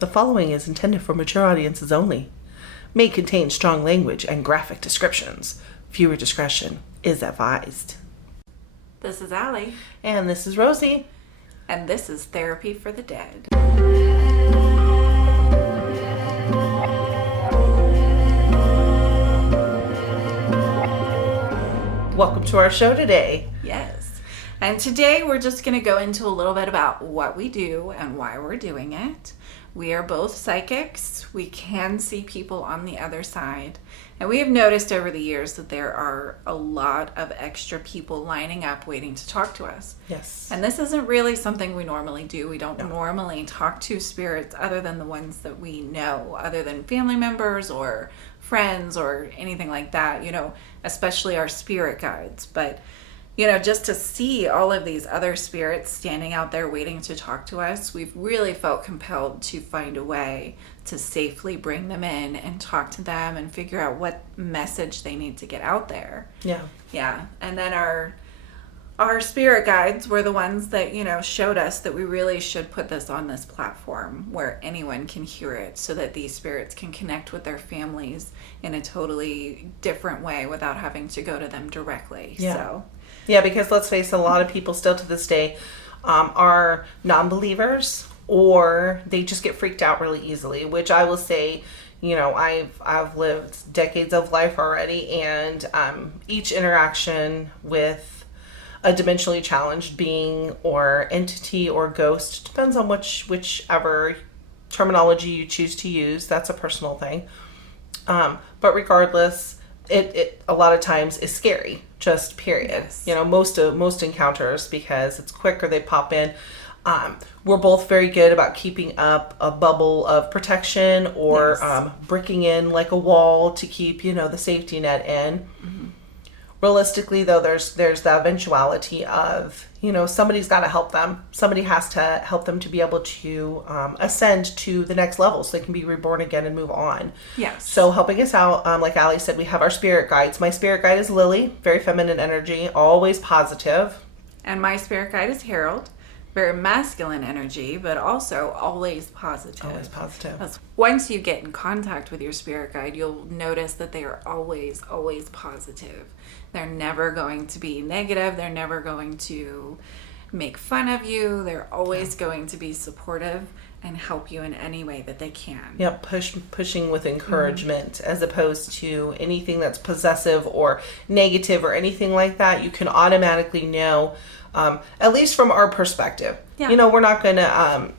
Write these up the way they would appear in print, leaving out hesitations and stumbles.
The following is intended for mature audiences only. May contain strong language and graphic descriptions. Viewer discretion is advised. This is Allie. And this is Rosie. And this is Therapy for the Dead. Welcome to our show today. Yes. And today we're just going to go into a little bit about what we do and why we're doing it. We are both psychics. We can see people on the other side. And we have noticed over the years that there are a lot of extra people lining up waiting to talk to us. Yes. And this isn't really something we normally do. We don't normally talk to spirits other than the ones that we know, other than family members or friends or anything like that, especially our spirit guides. But just to see all of these other spirits standing out there waiting to talk to us, we've really felt compelled to find a way to safely bring them in and talk to them and figure out what message they need to get out there. Yeah. Yeah. And then our spirit guides were the ones that, showed us that we really should put this on this platform where anyone can hear it so that these spirits can connect with their families in a totally different way without having to go to them directly. Yeah. Yeah, because let's face it, a lot of people still to this day are non-believers, or they just get freaked out really easily, which I will say, I've lived decades of life already, and each interaction with a dimensionally challenged being or entity or ghost, depends on whichever terminology you choose to use. That's a personal thing. But regardless, it a lot of times is scary, just period. Yes. Most encounters, because it's quick or they pop in. We're both very good about keeping up a bubble of protection or Yes. bricking in like a wall to keep, the safety net in. Mm-hmm. Realistically, though, there's the eventuality of, somebody's got to help them. Somebody has to help them to be able to ascend to the next level so they can be reborn again and move on. Yes. So helping us out, like Allie said, we have our spirit guides. My spirit guide is Lily, very feminine energy, always positive. And my spirit guide is Harold, very masculine energy, but also always positive. Always positive. Because once you get in contact with your spirit guide, you'll notice that they are always, always positive. They're never going to be negative. They're never going to make fun of you. They're always going to be supportive and help you in any way that they can. Yep, pushing with encouragement, as opposed to anything that's possessive or negative or anything like that. You can automatically know, at least from our perspective. Yeah. We're not going to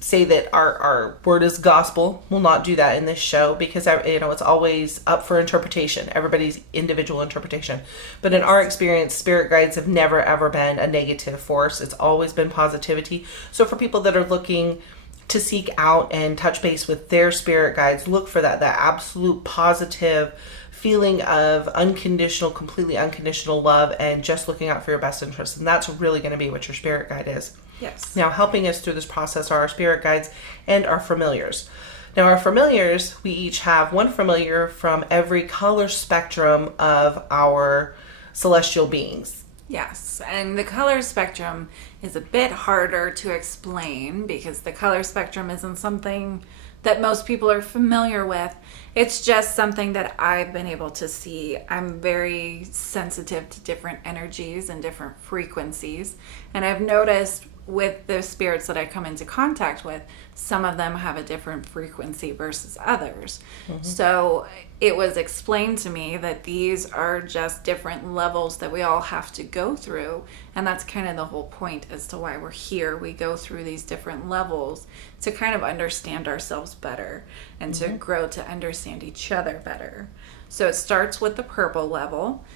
say that our word is gospel. We'll not do that in this show, because it's always up for interpretation, everybody's individual interpretation. But in our experience, spirit guides have never ever been a negative force. It's always been positivity. So for people that are looking to seek out and touch base with their spirit guides, look for that absolute positive feeling of completely unconditional love and just looking out for your best interests. And that's really going to be what your spirit guide is. Yes. Now, helping us through this process are our spirit guides and our familiars. Now, our familiars, we each have one familiar from every color spectrum of our celestial beings. Yes, and the color spectrum is a bit harder to explain because the color spectrum isn't something that most people are familiar with. It's just something that I've been able to see. I'm very sensitive to different energies and different frequencies, and I've noticed with the spirits that I come into contact with, some of them have a different frequency versus others. Mm-hmm. So it was explained to me that these are just different levels that we all have to go through. And that's kind of the whole point as to why we're here. We go through these different levels to kind of understand ourselves better and to grow to understand each other better. So it starts with the purple level.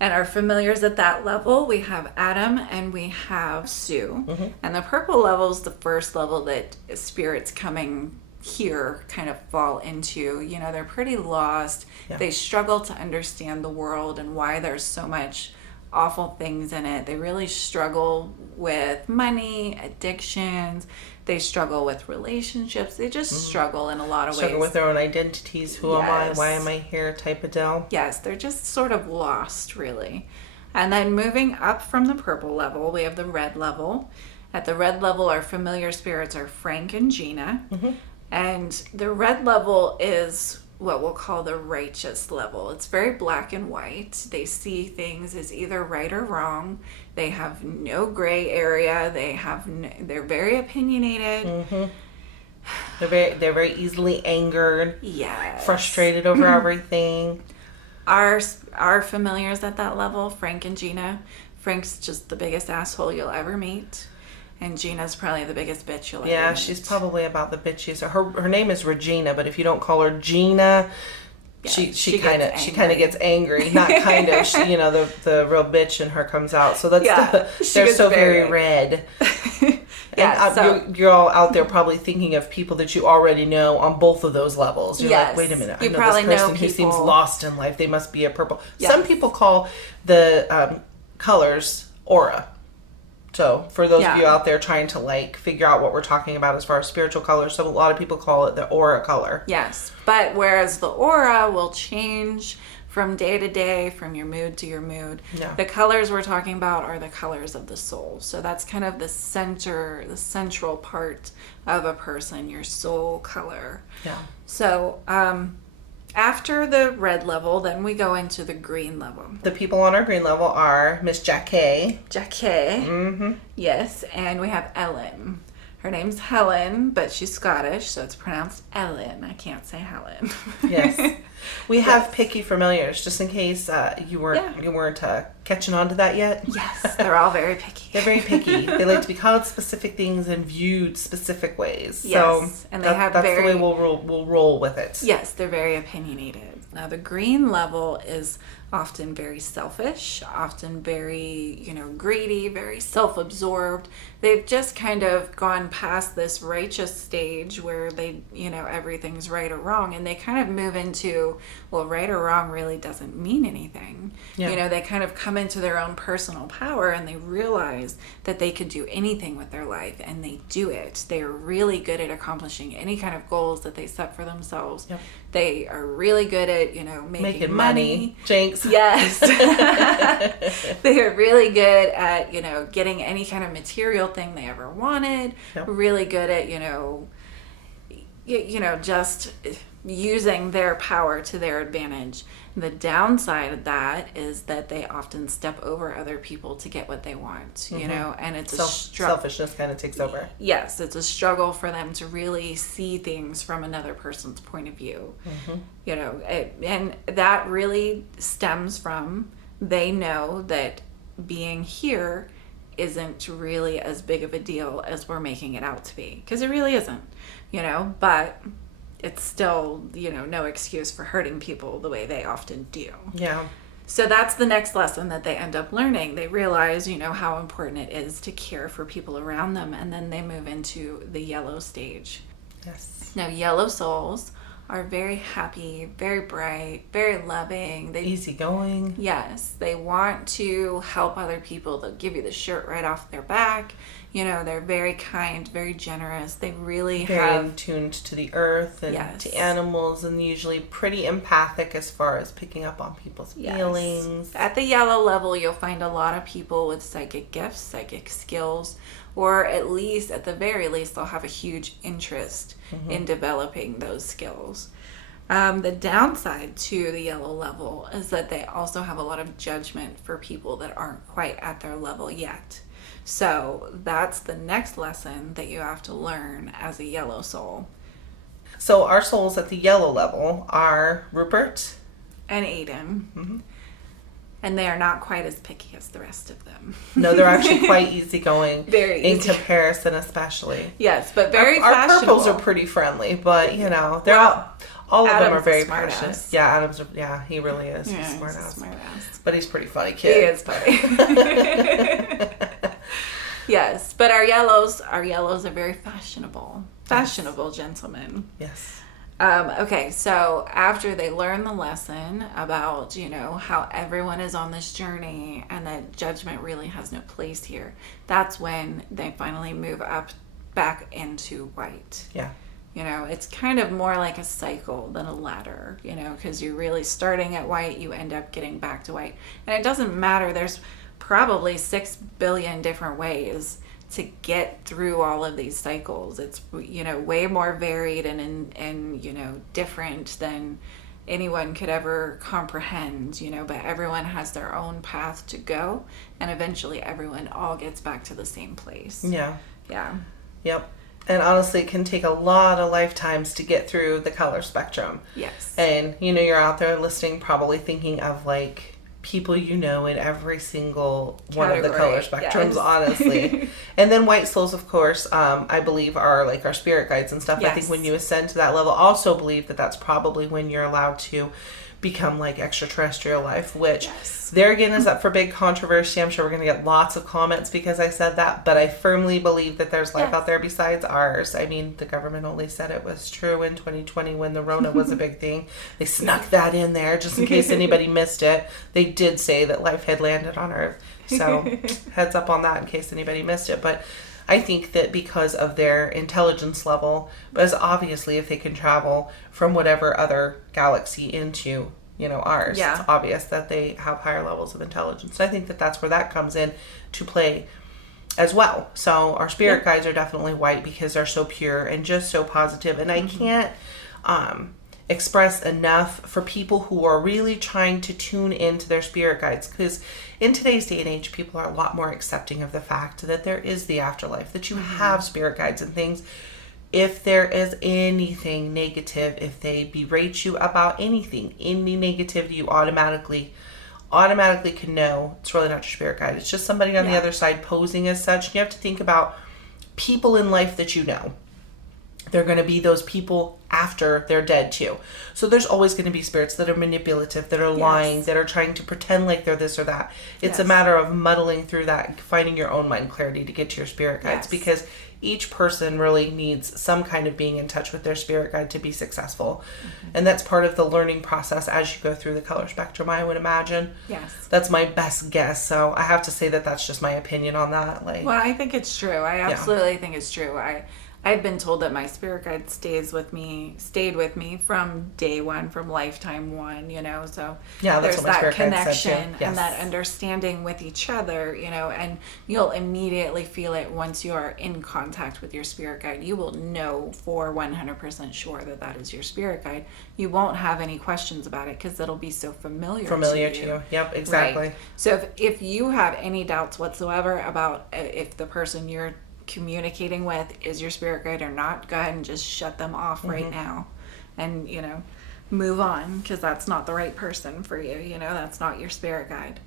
And our familiars at that level, we have Adam and we have Sue. Mm-hmm. And the purple level is the first level that spirits coming here kind of fall into. They're pretty lost. Yeah. They struggle to understand the world and why there's so much awful things in it. They really struggle with money, addictions. They struggle with relationships. They just struggle in a lot of ways. Struggle with their own identities. Who am I? Why am I here? Type of deal. Yes, they're just sort of lost, really. And then moving up from the purple level, we have the red level. At the red level, our familiar spirits are Frank and Gina. Mm-hmm. And the red level is what we'll call the righteous level. It's very black and white. They see things as either right or wrong. They have no gray area. They're very opinionated. Mm-hmm. They're very easily angered. Yes. Frustrated over everything. Our familiars at that level, Frank and Gina. Frank's just the biggest asshole you'll ever meet. And Gina's probably the biggest bitch you'll ever meet. Yeah, she's probably about the bitchiest. Her name is Regina, but if you don't call her Gina, she kind of gets angry. Not kind of. She, the real bitch in her comes out. So that's they're so very red. And you're all out there probably thinking of people that you already know on both of those levels. You're like, wait a minute, I know this person who seems lost in life. They must be a purple. Yes. Some people call the colors aura. So for those of you out there trying to figure out what we're talking about as far as spiritual colors, so a lot of people call it the aura color. Yes, but whereas the aura will change from day to day, from your mood to your mood. Yeah. The colors we're talking about are the colors of the soul. So that's kind of the central part of a person, your soul color. Yeah. So after the red level, then we go into the green level. The people on our green level are Miss Jackie. Mm-hmm. Yes, and we have Ellen. Her name's Helen, but she's Scottish, so it's pronounced Ellen. I can't say Helen. Yes. We have picky familiars, just in case you weren't catching on to that yet. Yes, they're all very picky. They're very picky. They like to be called specific things and viewed specific ways. Yes, so and that's the way we'll roll with it. Yes, they're very opinionated. Now, the green level is often very selfish, often very, greedy, very self-absorbed. They've just kind of gone past this righteous stage where they, everything's right or wrong, and they kind of move into, well, right or wrong really doesn't mean anything. Yeah. They kind of come into their own personal power, and they realize that they could do anything with their life, and they do it. They are really good at accomplishing any kind of goals that they set for themselves. Yep. They are really good at, making money. Jinx. Yes. They are really good at, getting any kind of material thing they ever wanted. Yep. Really good at, just using their power to their advantage. The downside of that is that they often step over other people to get what they want, and it's selfishness kind of takes over. Yes, it's a struggle for them to really see things from another person's point of view. Mm-hmm. And that really stems from they know that being here isn't really as big of a deal as we're making it out to be, because it really isn't, but it's still, no excuse for hurting people the way they often do. Yeah. So that's the next lesson that they end up learning. They realize, how important it is to care for people around them, and then they move into the yellow stage. Yes. Now, yellow souls are very happy, very bright, very loving. Easygoing. Yes. They want to help other people. They'll give you the shirt right off their back. They're very kind, very generous. They really very tuned to the earth and to animals, and usually pretty empathic as far as picking up on people's feelings. At the yellow level, you'll find a lot of people with psychic gifts, psychic skills, or at the very least, they'll have a huge interest in developing those skills. The downside to the yellow level is that they also have a lot of judgment for people that aren't quite at their level yet. So that's the next lesson that you have to learn as a yellow soul. So our souls at the yellow level are Rupert and Aiden. Mm-hmm. And they are not quite as picky as the rest of them. No, they're actually quite easygoing. Very easy. In comparison, especially. Yes, but very fashionable. Our purples are pretty friendly, but, they're all of them are very precious. Yeah, Adam's, he really is. Yeah, he's a smart ass. Ass. But he's a pretty funny kid. He is funny. Yes, but our yellows are very fashionable. Fashionable gentlemen. Yes. Okay, so after they learn the lesson about, how everyone is on this journey and that judgment really has no place here, that's when they finally move up back into white. Yeah. It's kind of more like a cycle than a ladder, because you're really starting at white, you end up getting back to white. And it doesn't matter, there's probably 6 billion different ways to get through all of these cycles. It's, way more varied and different than anyone could ever comprehend, but everyone has their own path to go, and eventually everyone all gets back to the same place. Yeah. Yep. And honestly, it can take a lot of lifetimes to get through the color spectrum. Yes. And, you're out there listening, probably thinking of, like, people in every single one of the color spectrums, honestly. And then white souls, of course, I believe are, like, our spirit guides and stuff. Yes. I think when you ascend to that level, also believe that that's probably when you're allowed to become, like, extraterrestrial life, which there again is up for big controversy. I'm sure we're going to get lots of comments because I said that, but I firmly believe that there's life out there besides ours. I mean, the government only said it was true in 2020 when the Rona was a big thing. They snuck that in there just in case anybody missed it. They did say that life had landed on Earth. So heads up on that in case anybody missed it. But I think that because of their intelligence level, as obviously if they can travel from whatever other galaxy into, ours, it's obvious that they have higher levels of intelligence. I think that that's where that comes in to play as well. So our spirit guides are definitely white because they're so pure and just so positive. And I can't express enough for people who are really trying to tune into their spirit guides, because in today's day and age, people are a lot more accepting of the fact that there is the afterlife, that you have spirit guides and things. If there is anything negative, if they berate you about anything, any negativity, you automatically can know it's really not your spirit guide. It's just somebody on the other side posing as such. You have to think about people in life that you know. They're going to be those people after they're dead too. So there's always going to be spirits that are manipulative, that are lying, that are trying to pretend like they're this or that. It's a matter of muddling through that and finding your own mind clarity to get to your spirit guides, because each person really needs some kind of being in touch with their spirit guide to be successful. And that's part of the learning process as you go through the color spectrum, I would imagine. Yes. That's my best guess. So I have to say that that's just my opinion on that. Well, I think it's true. I absolutely think it's true. I've been told that my spirit guide stayed with me from day one, from lifetime one, so there's that connection and that understanding with each other, and you'll immediately feel it once you are in contact with your spirit guide. You will know for 100% sure that is your spirit guide. You won't have any questions about it because it'll be so familiar to you. Yep, exactly. Right? So if you have any doubts whatsoever about if the person you're communicating with is your spirit guide or not, go ahead and just shut them off right now and move on, because that's not the right person for you. That's not your spirit guide.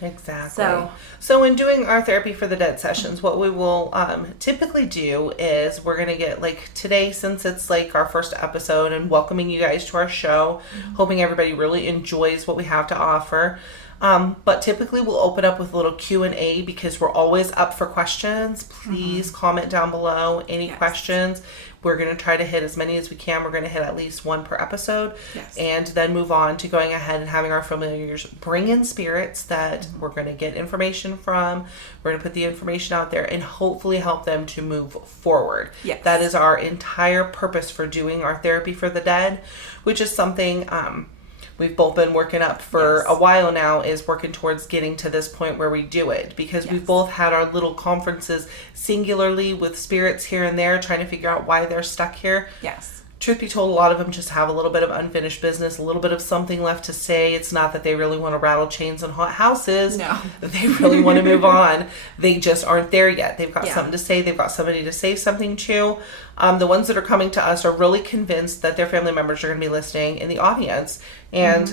Exactly. So in doing our therapy for the dead sessions, what we will typically do is we're going to get, like today, since it's like our first episode and welcoming you guys to our show, hoping everybody really enjoys what we have to offer. But typically we'll open up with a little Q&A because we're always up for questions. Please comment down below any questions. We're going to try to hit as many as we can. We're going to hit at least one per episode. And then move on to going ahead and having our familiars bring in spirits that we're going to get information from. We're going to put the information out there and hopefully help them to move forward. That is our entire purpose for doing our therapy for the dead, which is something we've both been working up for a while now, is working towards getting to this point where we do it, because we've both had our little conferences singularly with spirits here and there, trying to figure out why they're stuck here. Truth be told, a lot of them just have a little bit of unfinished business, a little bit of something left to say. It's not that they really want to rattle chains and haunt houses. No. They really want to move on. They just aren't there yet. They've got something to say. They've got somebody to say something to. The ones that are coming to us are really convinced that their family members are going to be listening in the audience. And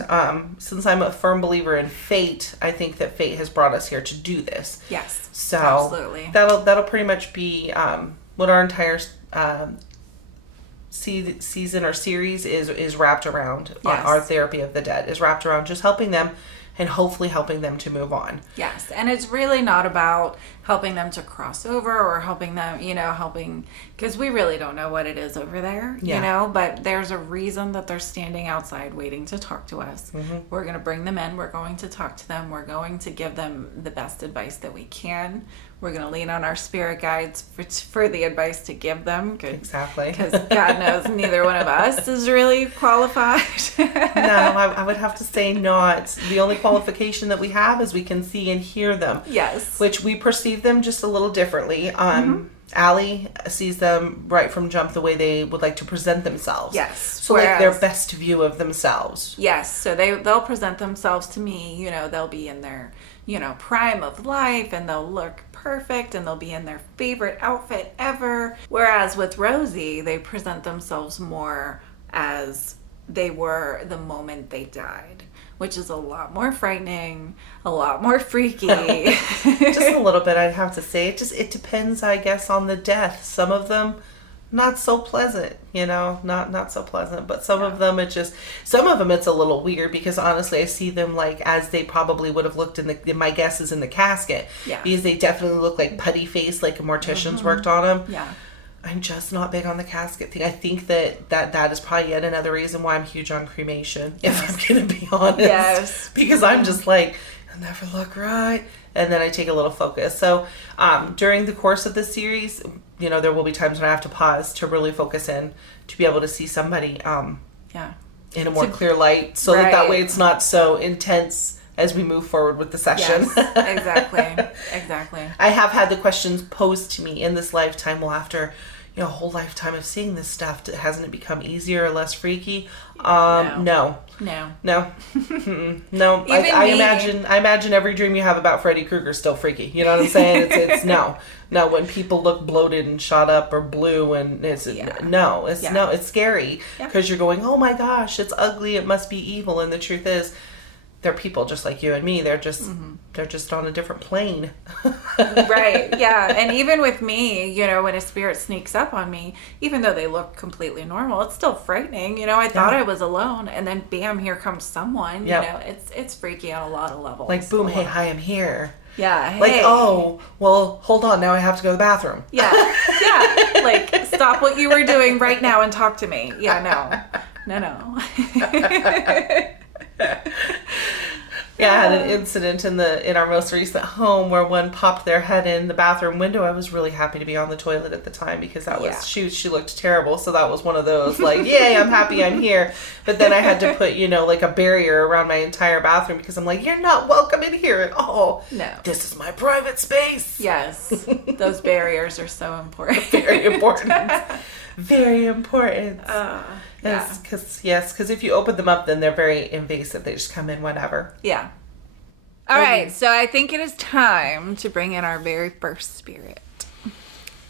since I'm a firm believer in fate, I think that fate has brought us here to do this. So absolutely. That'll pretty much be what our entire season or series is wrapped around. Our therapy of the dead is wrapped around just helping them and hopefully helping them to move on. And it's really not about helping them to cross over or helping them, because we really don't know what it is over there, but there's a reason that they're standing outside waiting to talk to us. We're going to bring them in. We're going to talk to them. We're going to give them the best advice that we can. We're going to lean on our spirit guides for the advice to give them. Because God knows neither one of us is really qualified. No, I would have to say not. The only qualification that we have is we can see and hear them. Yes. Which we perceive them just a little differently. Allie sees them right from jump the way they would like to present themselves. Yes. So like their best view of themselves. Yes. So they'll present themselves to me, you know, they'll be in their, you know, prime of life, and they'll look perfect, and they'll be in their favorite outfit ever. Whereas with Rosie, they present themselves more as they were the moment they died, which is a lot more frightening, a lot more freaky. Just a little bit, I'd have to say. It depends, I guess, on the death. Some of them not so pleasant, you know, not so pleasant, but some of them it's a little weird, because honestly I see them like as they probably would have looked my guess is in the casket, because they definitely look like putty face, like a mortician's worked on them. I'm just not big on the casket thing. I think that is probably yet another reason why I'm huge on cremation, if I'm gonna be honest. Because I'm just like, I'll never look right, and then I take a little focus. So during the course of the series, you know, there will be times when I have to pause to really focus in to be able to see somebody in a more clear light, so that way it's not so intense as we move forward with the session. Yes, exactly. I have had the questions posed to me in this lifetime, well, after, you know, a whole lifetime of seeing this stuff, hasn't it become easier or less freaky? No. I imagine every dream you have about Freddy Krueger is still freaky. You know what I'm saying? It's no. When people look bloated and shot up or blue, and it's scary, because you're going, oh my gosh, it's ugly, it must be evil, and the truth is, they're people just like you and me. They're just on a different plane. Right. Yeah. And even with me, you know, when a spirit sneaks up on me, even though they look completely normal, it's still frightening. You know, I thought I was alone, and then bam, here comes someone. You know, it's freaky on a lot of levels. Like, boom, hey, hi, I'm here. Yeah. Hey. Like, oh, well, hold on, now I have to go to the bathroom. Yeah. Yeah. Like, stop what you were doing right now and talk to me. Yeah. No. Yeah, I had an incident in our most recent home where one popped their head in the bathroom window. I was really happy to be on the toilet at the time, because that was she looked terrible. So that was one of those, like, yay, I'm happy I'm here. But then I had to put, you know, like a barrier around my entire bathroom, because I'm like, you're not welcome in here at all. No. This is my private space. Yes. Those barriers are so important. Very important. Very important. Yeah. Because if you open them up, then they're very invasive. They just come in whenever. Yeah. All right, so I think it is time to bring in our very first spirit. Are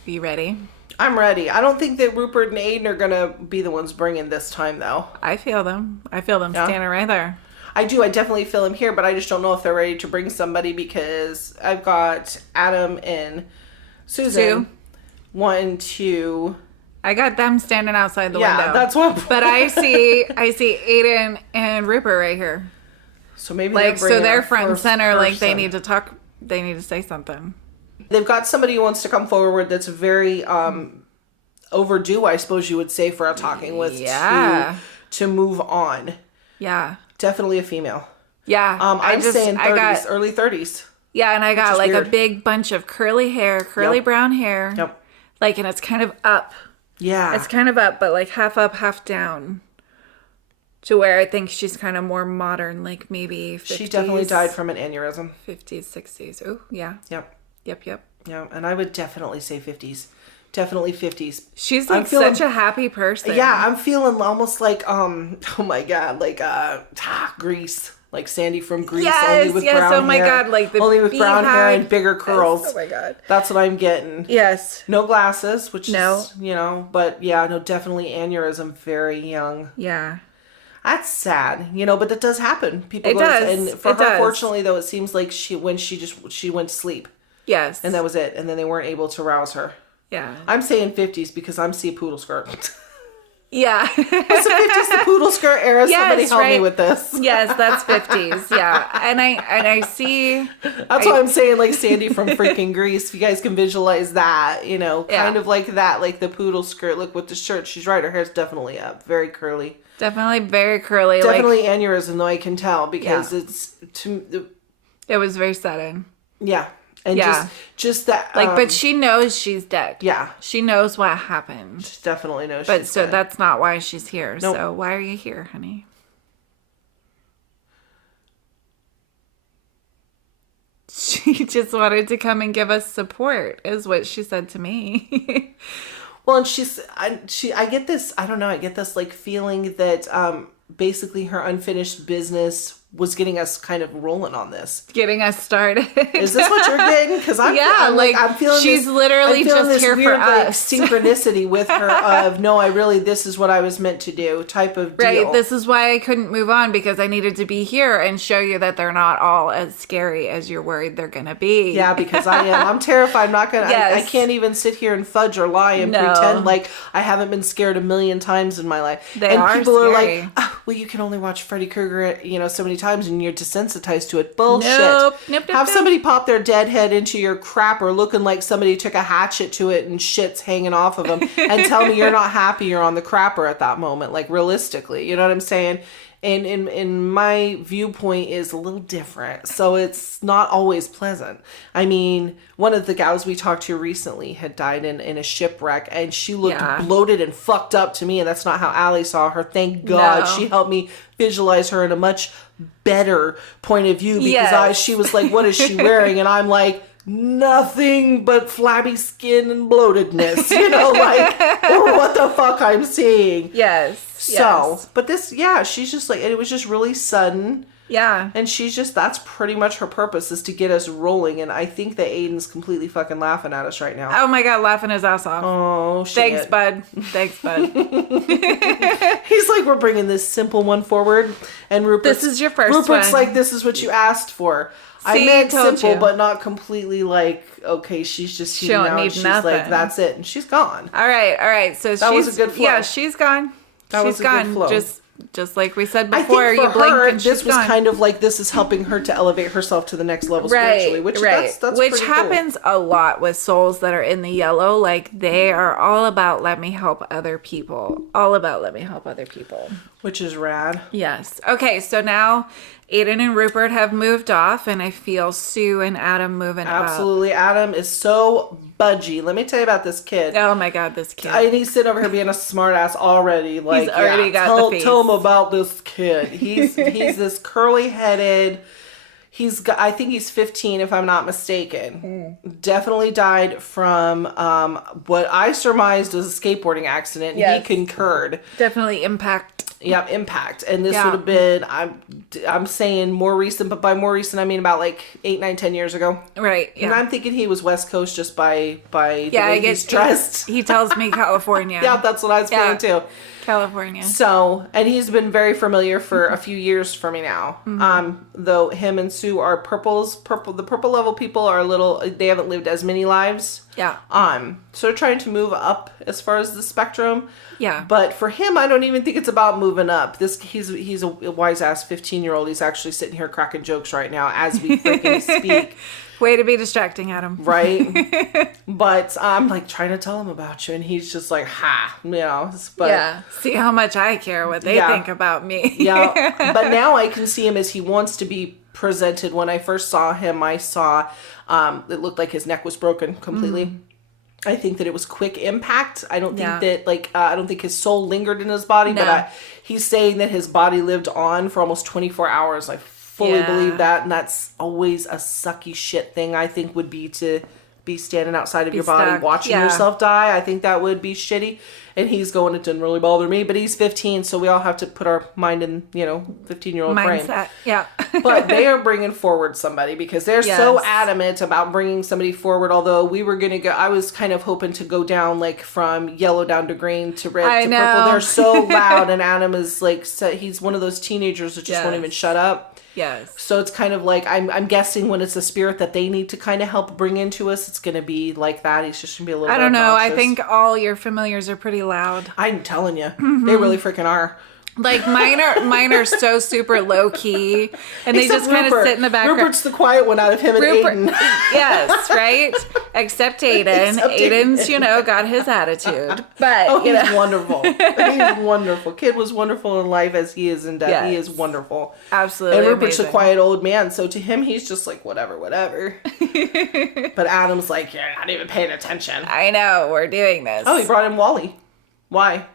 you ready? I'm ready. I don't think that Rupert and Aiden are going to be the ones bringing this time, though. I feel them. Standing right there. I do. I definitely feel them here, but I just don't know if they're ready to bring somebody, because I've got Adam and Susan. 1, 2... I got them standing outside the window. Yeah, that's what. But I see Aiden and Rupert right here. So maybe they're front and center. Like, they need to talk. They need to say something. They've got somebody who wants to come forward that's very overdue, I suppose you would say, for a talking with. Yeah. To move on. Yeah. Definitely a female. Yeah. I'm saying 30s, early 30s. Yeah, and I got like weird. A big bunch of curly hair, brown hair. Yep. Like, and it's kind of up. Yeah. It's kind of up, but like half up, half down. To where I think she's kind of more modern, like maybe 50s. She definitely died from an aneurysm. 50s, 60s. Oh, yeah. Yep. Yeah, and I would definitely say 50s. Definitely 50s. She's like such a happy person. Yeah, I'm feeling almost like, oh my God, like Grease. Like Sandy from Grease, only with brown hair. Oh my God, like the only with brown hair and bigger curls. Yes, oh my God. That's what I'm getting. Yes. No glasses, which is, you know, but yeah, no, definitely aneurysm, very young. Yeah. That's sad, you know, but that does happen. People and for her, fortunately, though, it seems like she went to sleep. Yes. And that was it. And then they weren't able to rouse her. Yeah. I'm saying 50s because I'm seeing poodle skirt. Yeah. What's the 50s, the poodle skirt era? Yes, somebody help me with this. Yes, that's 50s. Yeah. And I see. That's why I'm saying like Sandy from freaking Grease. If you guys can visualize that, you know, kind of like that, like the poodle skirt. Look with the shirt. She's right. Her hair's definitely up. Very curly. Definitely very curly. Definitely aneurysm, though, I can tell, because it's it was very sudden. Yeah. And just that. Like, but she knows she's dead. Yeah. She knows what happened. She definitely knows but she's dead. That's not why she's here. Nope. So why are you here, honey? just wanted to come and give us support, is what she said to me. Well, and I get this, I don't know, I get this like feeling that basically her unfinished business was getting us kind of rolling on this. Getting us started. Is this what you're getting? Because I'm feeling she's literally just this here weird, for us. Synchronicity with her of, no, this is what I was meant to do type of deal. Right. This is why I couldn't move on, because I needed to be here and show you that they're not all as scary as you're worried they're going to be. Yeah, because I am. I'm terrified. I'm not going to, Yes. I can't even sit here and fudge or lie and pretend like I haven't been scared a million times in my life. They are people scary. are like, well, you can only watch Freddy Krueger, so many times and you're desensitized to it. Bullshit. Nope. Have somebody pop their dead head into your crapper looking like somebody took a hatchet to it and shit's hanging off of them and tell me you're not happy you're on the crapper at that moment. Like, realistically, you know what I'm saying? And in my viewpoint is a little different. So it's not always pleasant. I mean, one of the gals we talked to recently had died in a shipwreck, and she looked bloated and fucked up to me, and that's not how Allie saw her. Thank God. No. She helped me visualize her in a much better point of view, because she was like, what is she wearing? And I'm like, nothing but flabby skin and bloatedness, or what the fuck I'm seeing. Yes. So, but this, she's just like, it was just really sudden. Yeah. And that's pretty much her purpose, is to get us rolling. And I think that Aiden's completely fucking laughing at us right now. Oh my God, laughing his ass off. Oh, shit. Thanks, bud. He's like, we're bringing this simple one forward. And this is your first Rupert's one. like, this is what you asked for. I meant simple, but not completely like, okay, she's just she don't now, need and she's nothing. like, that's it. And she's gone. All right. So that was a good flow. Yeah, she's gone. She's gone. Good flow. Just like we said before, I think for you blink her, and she's this was gone. kind of like, this is helping her to elevate herself to the next level spiritually, which that's which pretty happens a lot with souls that are in the yellow. Like, they are all about let me help other people. Which is rad. Yes. Okay, so now Aiden and Rupert have moved off, and I feel Sue and Adam moving up. Absolutely. Adam is so budgy. Let me tell you about this kid. Oh my God, this kid. He's sitting over here being a smart ass already. Like, He's already got the face. Tell him about this kid. He's this curly headed. I think he's 15 if I'm not mistaken. Definitely died from what I surmised was a skateboarding accident. Yes. He concurred. Definitely impact. Yep, impact. And this would have been, I'm saying more recent, but by more recent I mean about like 8, 9, 10 years ago. Right. Yeah. And I'm thinking he was West Coast just by the way he's dressed. He tells me California. Yeah, that's what I was feeling too. California. So, and he's been very familiar for a few years for me now. Though him and Sue are the purple level people are they haven't lived as many lives. Yeah. So they're trying to move up as far as the spectrum. Yeah. But for him, I don't even think it's about moving up. He's a wise ass 15-year-old. He's actually sitting here cracking jokes right now as we freaking speak. Way to be distracting, Adam. Right? But I'm like trying to tell him about you, and he's just like, ha, But yeah. See how much I care what they think about me. Yeah. But now I can see him as he wants to be presented. When I first saw him, I saw it looked like his neck was broken completely. I think that it was quick impact. I don't think that I don't think his soul lingered in his body, but he's saying that his body lived on for almost 24 hours. I fully believe that, and that's always a sucky shit thing. I think would be to be standing outside of your body watching yourself die. I think that would be shitty. And he's going, it didn't really bother me, but he's 15, so we all have to put our mind in 15-year-old mindset. brain. Yeah. But they are bringing forward somebody because they're so adamant about bringing somebody forward. Although we were gonna go, I was kind of hoping to go down like from yellow down to green to red to purple. They're so loud, and Adam is like, he's one of those teenagers that just won't even shut up. Yes. So it's kind of like, I'm guessing when it's a spirit that they need to kind of help bring into us, it's going to be like that. He's just going to be a little bit I don't know. obnoxious. I think all your familiars are pretty loud. I'm telling you. They really freaking are. Like mine are so super low key, and they just kind of sit in the background. Rupert's the quiet one out of him and Aiden. Yes, right. Except Aiden. Aiden's, got his attitude, but he's wonderful. He's wonderful. Kid was wonderful in life as he is in death. Yes. He is wonderful. Absolutely. And Rupert's amazing. a quiet old man, so to him he's just like whatever. But Adam's like, you're not even paying attention. I know we're doing this. Oh, he brought in Wally. Why?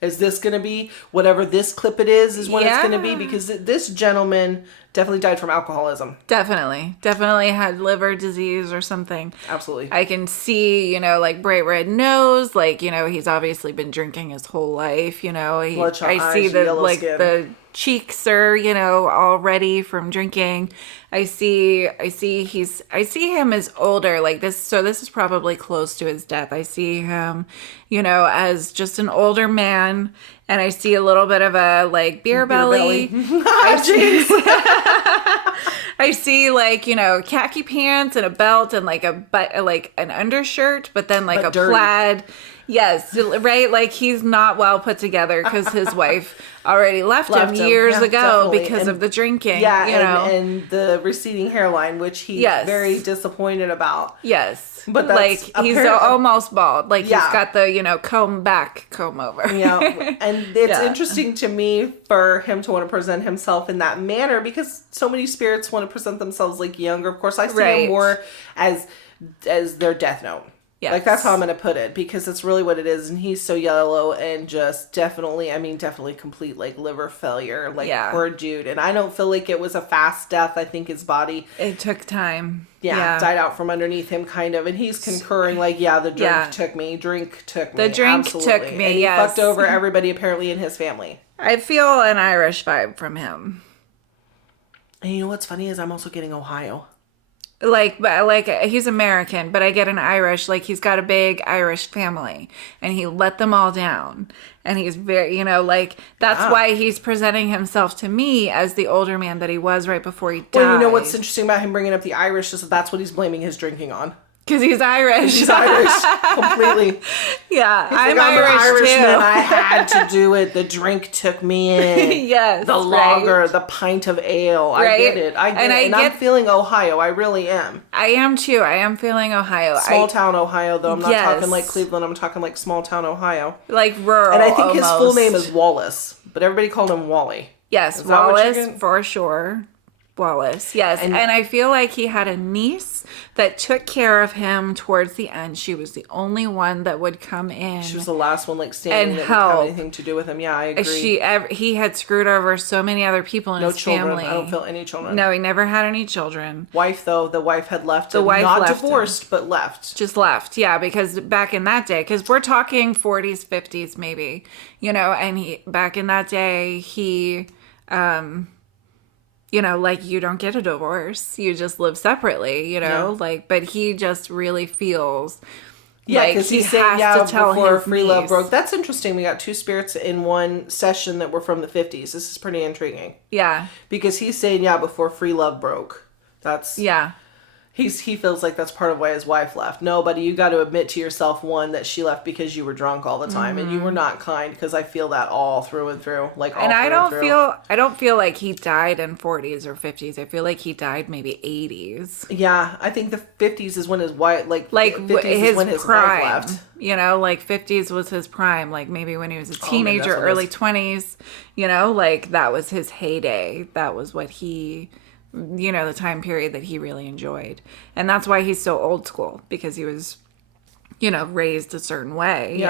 Is this going to be whatever this clip it is when it's going to be? Because this gentleman Definitely died from alcoholism. Definitely had liver disease or something. Absolutely. I can see, like bright red nose, like, he's obviously been drinking his whole life, Bloodshot I see eyes, the yellow like skin. the cheeks are, all ready from drinking. I see him as older, like this, so this is probably close to his death. I see him, as just an older man, and I see a little bit of a like beer belly. I see like, khaki pants and a belt and like an undershirt, but then like a dirty. plaid. Yes, right? Like he's not well put together because his wife already left him years ago definitely. because of the drinking. Yeah, and the receding hairline, which he's very disappointed about. Yes. But that's like he's almost bald. Like he's got the, comb over. Yeah. And it's interesting to me for him to want to present himself in that manner because so many spirits want to present themselves like younger. Of course, I see him more as their death note. Yes. Like, that's how I'm going to put it, because it's really what it is. And he's so yellow and just definitely complete, like, liver failure. Like, poor dude. And I don't feel like it was a fast death. I think his body... It took time. Died out from underneath him, kind of. And he's concurring, like, the drink took me. The drink took me, and he fucked over everybody, apparently, in his family. I feel an Irish vibe from him. And you know what's funny is I'm also getting Ohio. Like he's American, but I get an Irish, like he's got a big Irish family and he let them all down. And he's very, that's why he's presenting himself to me as the older man that he was right before he died. Well, you know what's interesting about him bringing up the Irish is that's what he's blaming his drinking on. Because he's Irish. He's Irish. Completely. Yeah. I'm like, Irish an Irishman. Too. I had to do it. The drink took me in. Yes. The lager, the pint of ale. Right? I get it. I'm feeling Ohio. I really am. I am too. I am feeling Ohio. Small town Ohio, though. I'm not talking like Cleveland. I'm talking like small town Ohio. Like rural. And I think his full name is Wallace, but everybody called him Wally. Yes, Wallace for sure. Wallace, yes. And I feel like he had a niece that took care of him towards the end. She was the only one that would come in. She was the last one, like, standing that help. Didn't have anything to do with him. Yeah, I agree. He had screwed over so many other people in his family. I don't feel any children. No, he never had any children. Wife, though, the wife had left the him. Wife Not left divorced, him. But left. Just left, yeah, because back in that day, because we're talking 40s, 50s maybe, and back in that day, he... like you don't get a divorce. You just live separately, but he just really feels because he has to tell before Free Love broke. That's interesting. We got two spirits in one session that were from the 50s. This is pretty intriguing. Yeah. Because he's saying, before Free Love broke. That's... Yeah. He feels like that's part of why his wife left. No, buddy, you got to admit to yourself, one, that she left because you were drunk all the time and you were not kind, because I feel that all through and through. I don't feel like he died in 40s or 50s. I feel like he died maybe 80s. Yeah, I think the 50s is when his wife, 50s his is when his prime, wife left. 50s was his prime, like maybe when he was a teenager, early 20s, that was his heyday. That was what he... the time period that he really enjoyed. And that's why he's so old school, because he was, raised a certain way,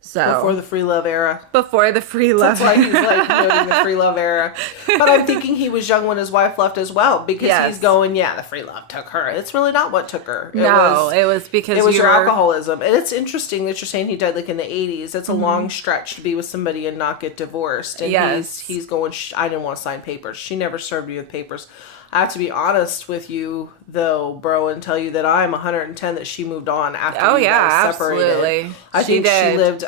So before the free love era. Before the free love. That's why he's noting the free love era. But I'm thinking he was young when his wife left as well, because he's going, the free love took her. It's really not what took her. It was because it was your alcoholism. And it's interesting that you're saying he died in the 80s. It's a long stretch to be with somebody and not get divorced. And he's going, I didn't want to sign papers. She never served me with papers. I have to be honest with you, though, bro, and tell you that I'm 110 that she moved on after we got separated. Absolutely. I think she lived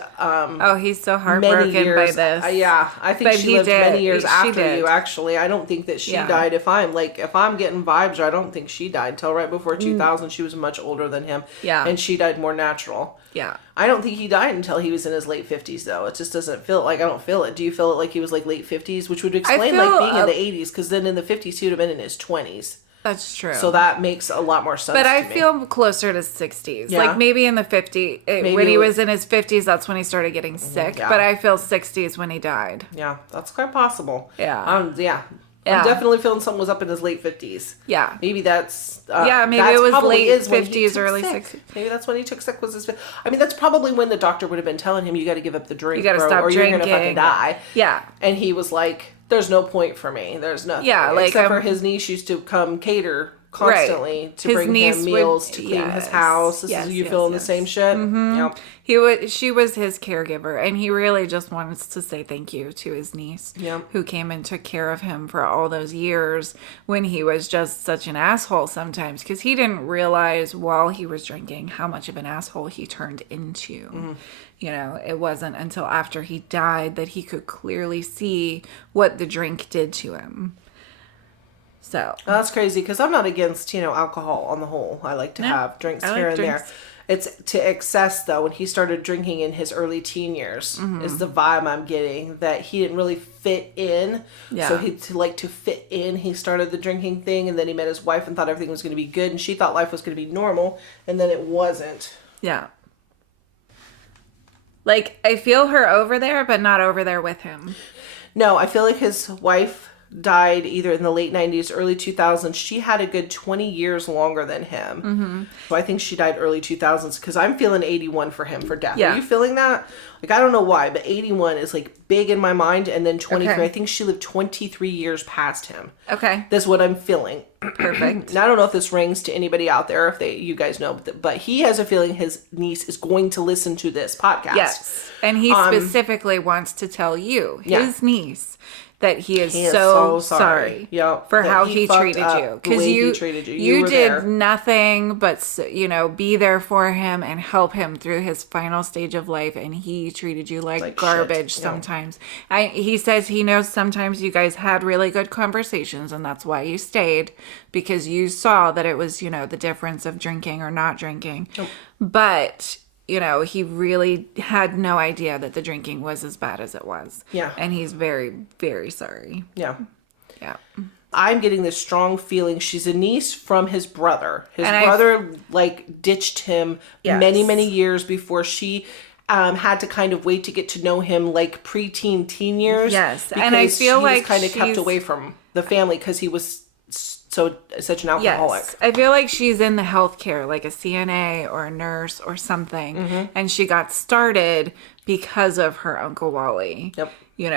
he's so heartbroken by this. I think she lived many years after you, actually. I don't think that she died. If I'm getting vibes, I don't think she died until right before 2000. She was much older than him. Yeah. And she died more natural. Yeah. I don't think he died until he was in his late 50s, though. It just doesn't feel like, I don't feel it. Do you feel it like he was late 50s? Which would explain being in the 80s, because then in the 50s he would have been in his 20s. That's true. So that makes a lot more sense. But I feel closer to 60s. Yeah. Like maybe in the 50s, when he was in his 50s, that's when he started getting sick. Yeah. But I feel 60s when he died. Yeah, that's quite possible. Yeah. I'm definitely feeling something was up in his late 50s. Yeah. Maybe that's... maybe it was late 50s, early 60s. Maybe that's when he took sick, was his... that's probably when the doctor would have been telling him, you got to give up the drink, you got to stop drinking. You're going to fucking die. Yeah. And he was like, there's no point for me. There's nothing. Yeah, like, except for his niece used to come cater constantly to His bring niece him meals, to would- clean his yes, house. This yes, is you yes, feeling yes. the same shit? Yep. She was his caregiver, and he really just wants to say thank you to his niece, Yep. who came and took care of him for all those years when he was just such an asshole sometimes, because he didn't realize while he was drinking how much of an asshole he turned into. Mm-hmm. You know, it wasn't until after he died that he could clearly see what the drink did to him. So That's crazy because I'm not against, alcohol on the whole. I like to have drinks I like here and drinks. there. It's to excess, though, when he started drinking in his early teen years, is the vibe I'm getting, that he didn't really fit in. Yeah. So to fit in, he started the drinking thing, and then he met his wife and thought everything was going to be good, and she thought life was going to be normal, and then it wasn't. yeah. Like, I feel her over there, but not over there with him. No, I feel like his wife died either in the late 90s, early 2000s. She had a good 20 years longer than him. Mm-hmm. So I think she died early 2000s because I'm feeling 81 for him for death. Yeah. Are you feeling that? Like, I don't know why, but 81 is like big in my mind. And then 23, Okay. I think she lived 23 years past him. Okay. That's what I'm feeling. Perfect. And I don't know if this rings to anybody out there, if you guys know, but he has a feeling his niece is going to listen to this podcast. Yes. And he specifically wants to tell you, his niece, that he is so sorry Yep. for That how he he fucked treated up you. the Because way he you treated you. You were did there. nothing but, be there for him and help him through his final stage of life. And he treated you like garbage shit. Yeah. sometimes. He says he knows sometimes you guys had really good conversations, and that's why you stayed, because you saw that it was, the difference of drinking or not drinking. Nope. But he really had no idea that the drinking was as bad as it was. Yeah. And he's very, very sorry. Yeah. Yeah. I'm getting this strong feeling she's a niece from his brother. His And brother, ditched him Yes. many, many years before she had to kind of wait to get to know him, like preteen, teen years. Yes. And I because feel he like was kind of kept she's- away from the family because he was such an alcoholic. Yes. I feel like she's in the healthcare, like a CNA or a nurse or something. Mm-hmm. And she got started because of her Uncle Wally. Yep. He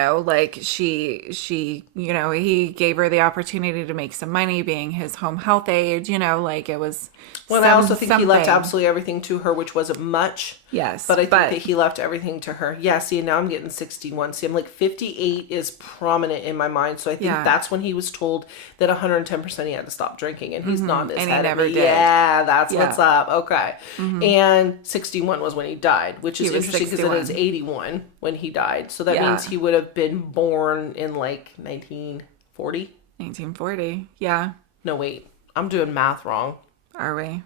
gave her the opportunity to make some money being his home health aide, it was. Well, I also think he left something. absolutely everything to her, which wasn't much. Yes. But I think that he left everything to her. Yeah, see, now I'm getting 61. See, I'm like 58 is prominent in my mind. So I think that's when he was told that 110% he had to stop drinking. And he's not his And he head. never did. Yeah, that's Yeah. what's up. Okay. And 61 was when he died, which is He was interesting because it 61. was 81 when he died. So that Yeah. means he would have been born in like 1940. 1940. Yeah. No, wait. I'm doing math wrong. Are we?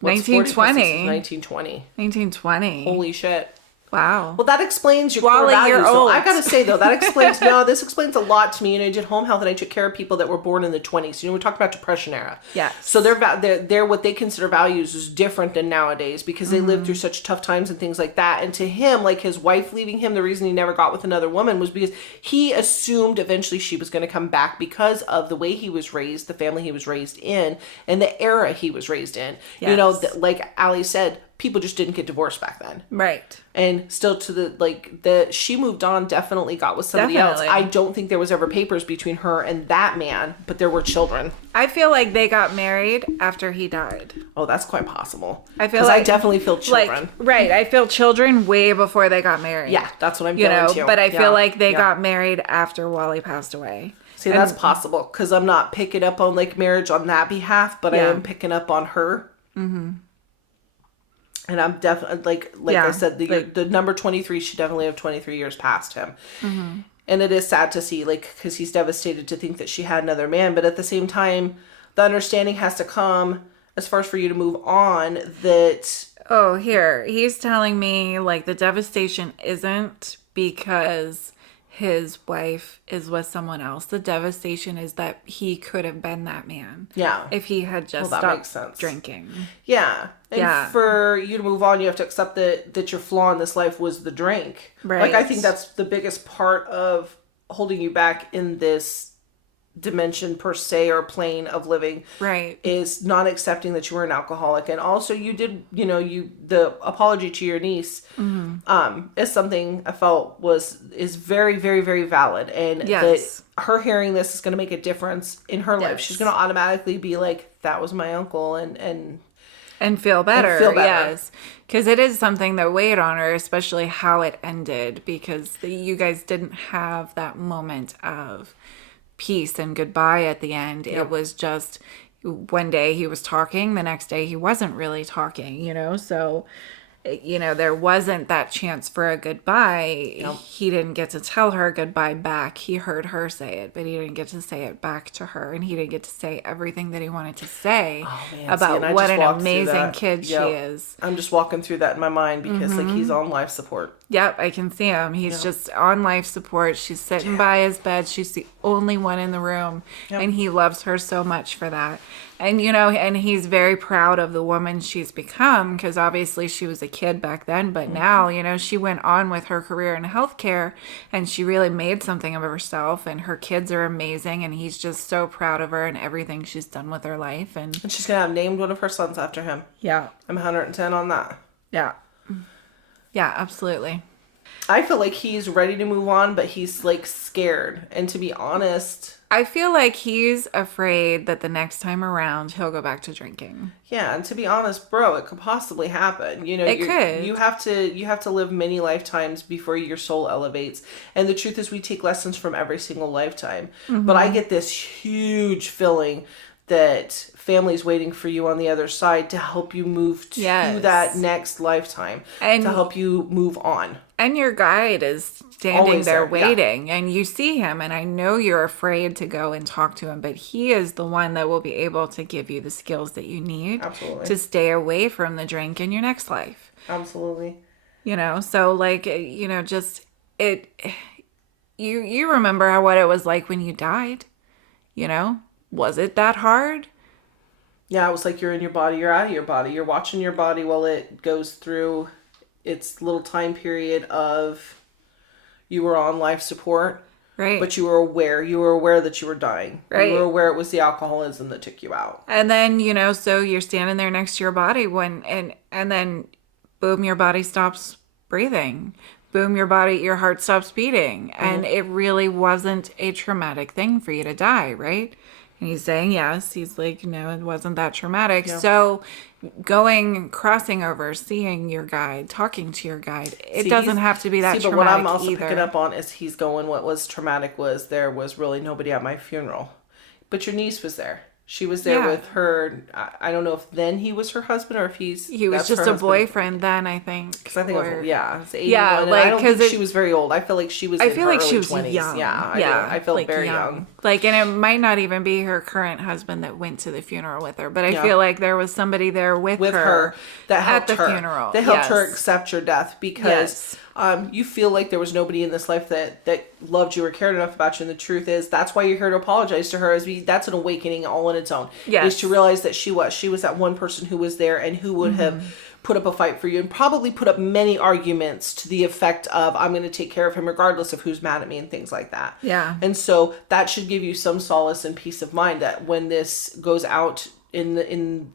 What's 40 plus 1920. 1920. 1920. Holy shit. Wow. Well, that explains your Wally, core values. you're Though. old. I gotta say though, that explains this explains a lot to me. I did home health and I took care of people that were born in the 20s. We talked about Depression era. Yes. So their what they consider values is different than nowadays because they lived through such tough times and things like that. And to him, like his wife leaving him, the reason he never got with another woman was because he assumed eventually she was going to come back because of the way he was raised, the family he was raised in, and the era he was raised in. Yes. Like Allie said, people just didn't get divorced back then. Right. And still she moved on, definitely got with somebody Definitely. else. I don't think there was ever papers between her and that man, but there were children. I feel like they got married after he died. Oh, that's quite possible. I feel 'Cause like I definitely feel children. Right. I feel children way before they got married. Yeah, that's what I'm feeling too. But I Yeah, feel like they yeah. got married after Wally passed away. See, that's possible because I'm not picking up on like marriage on that behalf, but I Yeah. am picking up on her. Mm-hmm. And I'm definitely like Yeah, I said, the number 23 should definitely have 23 years past him. Mm-hmm. And it is sad to see, because he's devastated to think that she had another man. But at the same time, the understanding has to come as far as for you to move on that. Oh, here. He's telling me the devastation isn't because his wife is with someone else. The devastation is that he could have been that man. Yeah. If he had just Well, that makes stopped sense. drinking. Yeah. And Yeah. for you to move on, you have to accept that your flaw in this life was the drink. Right. I think that's the biggest part of holding you back in this dimension per se or plane of living, Right. is not accepting that you were an alcoholic. And also you did, the apology to your niece is something I felt is very, very, very valid. And Yes. that her hearing this is going to make a difference in her life. Yes. She's going to automatically be like, that was my uncle, and feel better. And feel better. Yes. Because it is something that weighed on her, especially how it ended, because you guys didn't have that moment of peace and goodbye at the end. Yep. It was just one day he was talking, the next day he wasn't really talking, so there wasn't that chance for a goodbye. Yep. He didn't get to tell her goodbye back. He heard her say it, but he didn't get to say it back to her, and he didn't get to say everything that he wanted to say about what an amazing kid she is. I'm just walking through that in my mind because he's on life support. Yep, I can see him. He's just on life support. She's sitting by his bed. She's the only one in the room. Yep. And he loves her so much for that. And, and he's very proud of the woman she's become, because obviously she was a kid back then. But now, she went on with her career in healthcare, and she really made something of herself. And her kids are amazing. And he's just so proud of her and everything she's done with her life. And she's going to have named one of her sons after him. Yeah. I'm 110 on that. Yeah. Yeah, absolutely. I feel like he's ready to move on, but he's like scared. And to be honest, I feel like he's afraid that the next time around he'll go back to drinking. Yeah, and to be honest, bro, it could possibly happen. It could. You have to live many lifetimes before your soul elevates. And the truth is, we take lessons from every single lifetime. But I get this huge feeling that family's waiting for you on the other side to help you move to that next lifetime, and to help you move on. And your guide is standing Always there there, waiting, and you see him, and I know you're afraid to go and talk to him, but he is the one that will be able to give you the skills that you need to stay away from the drink in your next life. Absolutely. So just it, you remember what it was like when you died, Was it that hard? Yeah, it was like you're in your body, you're out of your body. You're watching your body while it goes through its little time period of you were on life support. Right. But you were aware that you were dying. Right. You were aware it was the alcoholism that took you out. And then, so you're standing there next to your body and then boom, your body stops breathing. Boom, your heart stops beating. And it really wasn't a traumatic thing for you to die, right? And he's saying yes. He's like, no, it wasn't that traumatic. Yeah. So crossing over, seeing your guide, talking to your guide, it doesn't have to be that traumatic. But what I'm also picking up on is he's going, what was traumatic was there was really nobody at my funeral. But your niece was there. She was there with her. I don't know if then he was her husband or if he was just a boyfriend then, I think. Because I think it was 81. Yeah, I don't think she was very old. I feel like she was. I feel like she was 20s. Young. Yeah, I felt very young. And it might not even be her current husband that went to the funeral with her, but I feel like there was somebody there with her that helped at the her. funeral. That helped her accept your death because. You feel like there was nobody in this life that loved you or cared enough about you. And the truth is, that's why you're here to apologize to her. That's an awakening all on its own. Yes. Is to realize that she was that one person who was there and who would have put up a fight for you and probably put up many arguments to the effect of, I'm going to take care of him regardless of who's mad at me and things like that. Yeah. And so that should give you some solace and peace of mind that when this goes out in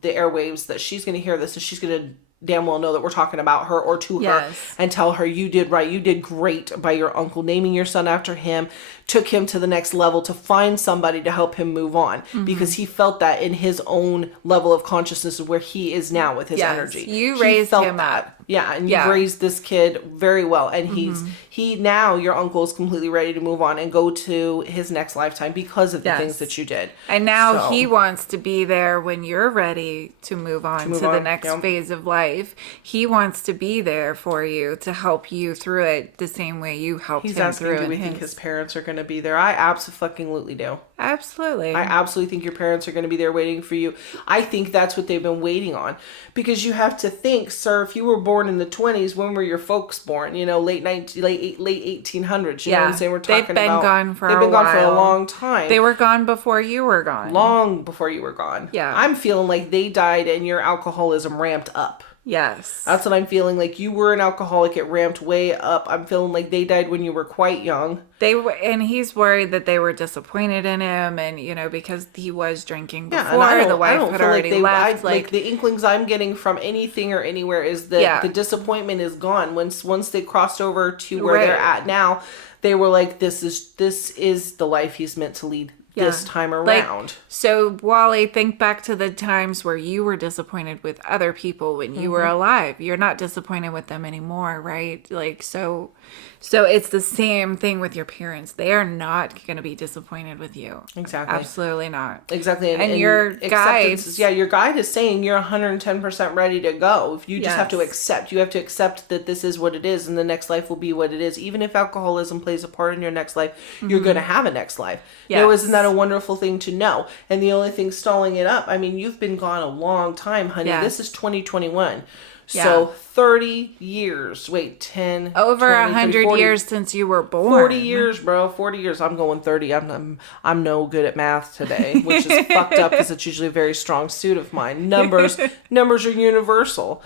the airwaves, that she's going to hear this and she's going to damn well know that we're talking about her or to her and tell her you did right. You did great by your uncle naming your son after him, took him to the next level to find somebody to help him move on because he felt that in his own level of consciousness of where he is now with his energy. You raised him up. Yeah, and you've raised this kid very well. And he now, your uncle is completely ready to move on and go to his next lifetime because of the things that you did. And now he wants to be there when you're ready to move on to the next phase of life. He wants to be there for you to help you through it the same way you helped him through it. He's asking, do we think his parents are going to be there? I absolutely do. Absolutely. I absolutely think your parents are going to be there waiting for you. I think that's what they've been waiting on. Because you have to think, sir, if you were born in the 20s, when were your folks born? Late 1800s. You know what I'm saying? We're talking about... They've been gone for a long time. They were gone before you were gone. Long before you were gone. Yeah. I'm feeling like they died and your alcoholism ramped up. Yes. That's what I'm feeling. Like, you were an alcoholic. It ramped way up. I'm feeling like they died when you were quite young. And he's worried that they were disappointed in him, and because he was drinking before. And the wife had already left. Like the inklings I'm getting from anything or anywhere is that the disappointment is gone. Once they crossed over to where they're at now, they were like, this is the life he's meant to lead this time around. So, Wally, think back to the times where you were disappointed with other people when you were alive. You're not disappointed with them anymore, right? Like, so it's the same thing with your parents. They are not going to be disappointed with you. Exactly. Absolutely not. Exactly. And your guide. Your guide is saying you're 110% ready to go. If you just have to accept. You have to accept that this is what it is and the next life will be what it is. Even if alcoholism plays a part in your next life, you're going to have a next life. Yes. Isn't that a wonderful thing to know? And the only thing stalling it up, I mean, you've been gone a long time, honey. Yes. This is 2021. So 30 years. Wait, 10. Over 100 years since you were born. 40 years, bro. 40 years. I'm going 30. I'm no good at math today, which is fucked up because it's usually a very strong suit of mine. Numbers are universal.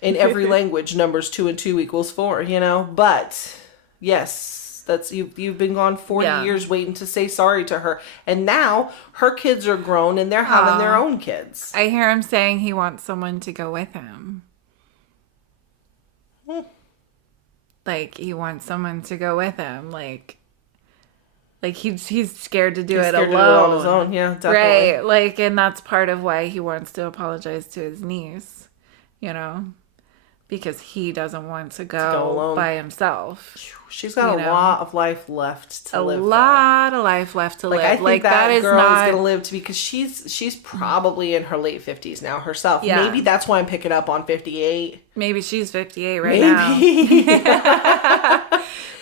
In every language, numbers 2 and 2 equals 4, But yes, that's you've been gone 40 years waiting to say sorry to her. And now her kids are grown and they're having their own kids. I hear him saying he wants someone to go with him. Like, he wants someone to go with him. Like he's scared to do it alone. To do it on his own. Yeah, definitely. Right. Like, and that's part of why he wants to apologize to his niece, because he doesn't want to go alone by himself. She's got a lot of life left to live. A lot of life left to live. I think that girl is going to live because she's probably in her late 50s now herself. Yeah. Maybe that's why I'm picking up on 58. Maybe she's 58 right now.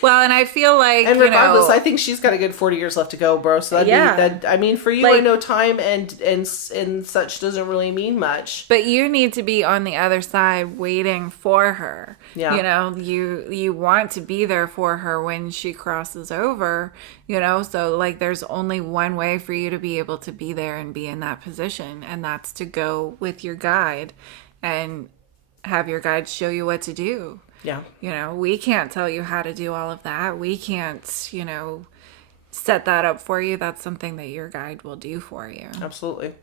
Well, and I feel like, and regardless, I think she's got a good 40 years left to go, bro. So I mean, for you, I know time and such doesn't really mean much. But you need to be on the other side waiting for her. Yeah. You want to be there for her when she crosses over, so like there's only one way for you to be able to be there and be in that position, and that's to go with your guide and have your guide show you what to do. Yeah. We can't tell you how to do all of that. We can't, set that up for you. That's something that your guide will do for you. Absolutely.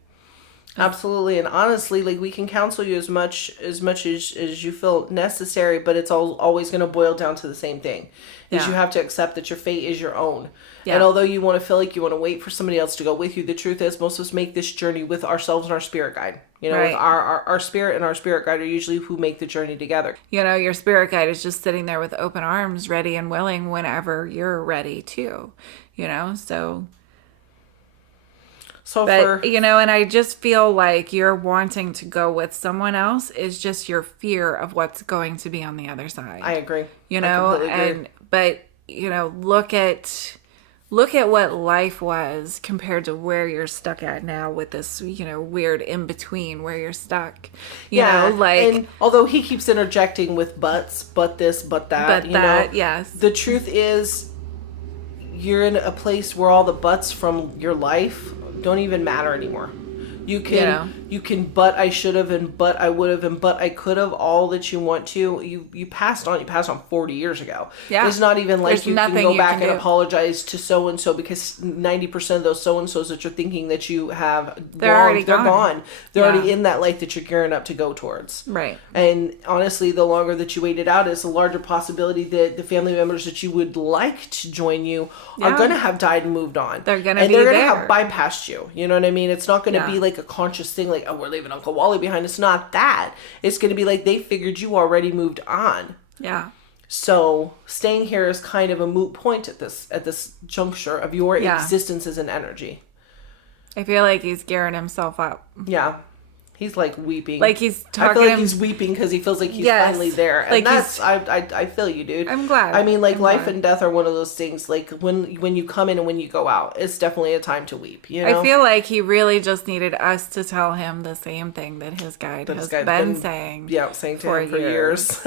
And honestly, like, we can counsel you as much as you feel necessary, but it's always going to boil down to the same thing. Is you have to accept that your fate is your own. Yeah. And although you want to feel like you want to wait for somebody else to go with you, the truth is most of us make this journey with ourselves and our spirit guide. Right. With our spirit and our spirit guide are usually who make the journey together. Your spirit guide is just sitting there with open arms, ready and willing whenever you're ready too. And I just feel like you're wanting to go with someone else is just your fear of what's going to be on the other side. I agree. I completely agree. But look at what life was compared to where you're stuck at now with this, weird in between where you're stuck. And although he keeps interjecting with buts, but this, but that, yes. The truth is, you're in a place where all the buts from your life don't even matter anymore. You can but I should have and but I would have and but I could have, all that you want to. You passed on 40 years ago. Yeah. It's not even like you can go back and apologize to so and so, because 90% of those so and so's that you're thinking that you have they're gone. They're already in that life that you're gearing up to go towards. Right. And honestly, the longer that you wait it out, it's a larger possibility that the family members that you would like to join you are going to have died and moved on. They're going to have bypassed you. You know what I mean? It's not going to be like a conscious thing like, oh, we're leaving Uncle Wally behind. It's not that. It's going to be like they figured you already moved on. Yeah. So staying here is kind of a moot point at this juncture of your existence as an energy. I feel like he's gearing himself up. Yeah. He's like weeping. Like he's talking. I feel like he's weeping because he feels like he's finally there. And like that's, I feel you, dude. I'm glad. I mean, like, life and death are one of those things. Like when you come in and when you go out, it's definitely a time to weep. I feel like he really just needed us to tell him the same thing that his guide has been saying. Yeah, saying to him for years.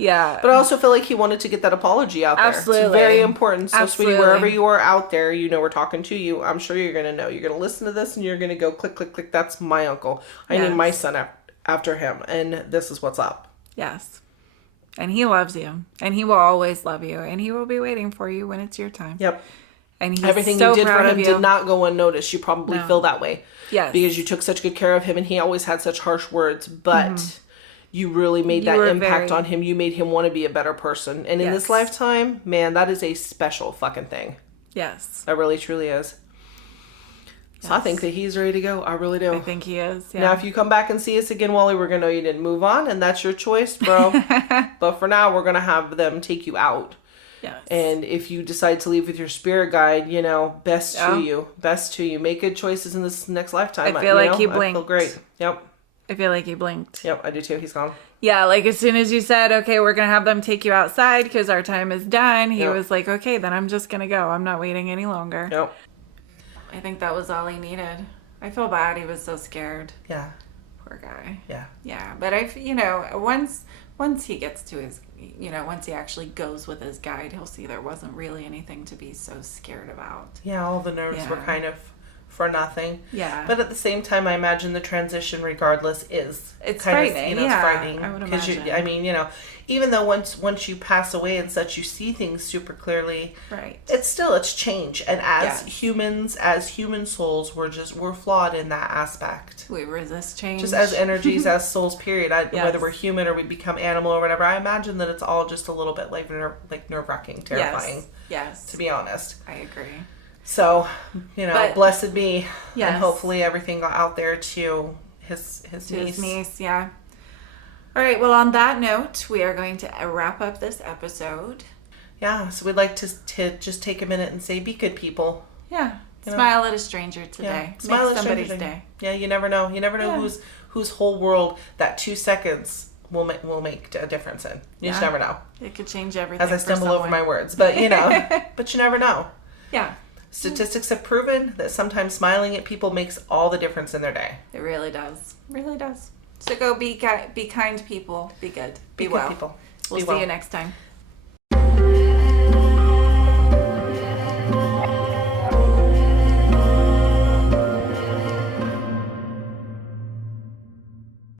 Yeah. But I also feel like he wanted to get that apology out there. Absolutely. It's very important. So, sweetie, wherever you are out there, we're talking to you. I'm sure you're going to know. You're going to listen to this and you're going to go click, click, click. That's my uncle. I named my son after him, and this is what's up. Yes. And he loves you, and he will always love you, and he will be waiting for you when it's your time. Yep. And he's Everything so you did for proud him of you. did not go unnoticed. You probably feel that way. Yes. Because you took such good care of him, and he always had such harsh words, but you really made that impact on him. You made him want to be a better person. And in this lifetime, man, that is a special fucking thing. Yes. That really, truly is. So I think that he's ready to go. I really do. I think he is. Yeah. Now, if you come back and see us again, Wally, we're going to know you didn't move on, and that's your choice, bro. But for now, we're going to have them take you out. Yes. And if you decide to leave with your spirit guide, you know, best to you. Best to you. Make good choices in this next lifetime. I feel like he blinked. I feel great. Yep. I feel like he blinked. Yep, I do too. He's gone. Yeah, like as soon as you said, okay, we're going to have them take you outside because our time is done, he was like, okay, then I'm just going to go. I'm not waiting any longer. Yep. I think that was all he needed. I feel bad. He was so scared. Yeah. Poor guy. Yeah. Yeah, but once he gets to his, once he actually goes with his guide, he'll see there wasn't really anything to be so scared about. Yeah, all the nerves were kind of for nothing. Yeah. But at the same time, I imagine the transition, regardless, is it's kind frightening. of, it's frightening. I would imagine. I mean, even though once you pass away and such, you see things super clearly. Right. It's change, and as humans, as human souls, we're flawed in that aspect. We resist change. Just as energies, as souls. Period. Whether we're human or we become animal or whatever, I imagine that it's all just a little bit like nerve-wracking, terrifying. Yes. To be honest. I agree. So, blessed be, and hopefully everything got out there to his niece. Yeah. All right. Well, on that note, we are going to wrap up this episode. Yeah. So we'd like to just take a minute and say, be good people. Yeah. Smile at a stranger today. Yeah. Smile Make at somebody's stranger. day. Yeah. You never know. You never know whose whole world that 2 seconds will make a difference in. You just never know. It could change everything. As I stumble over my words, but but you never know. Yeah. Statistics have proven that sometimes smiling at people makes all the difference in their day. It really does. Really does. So go be kind people. Be good. Be well. Good people. We'll see you next time.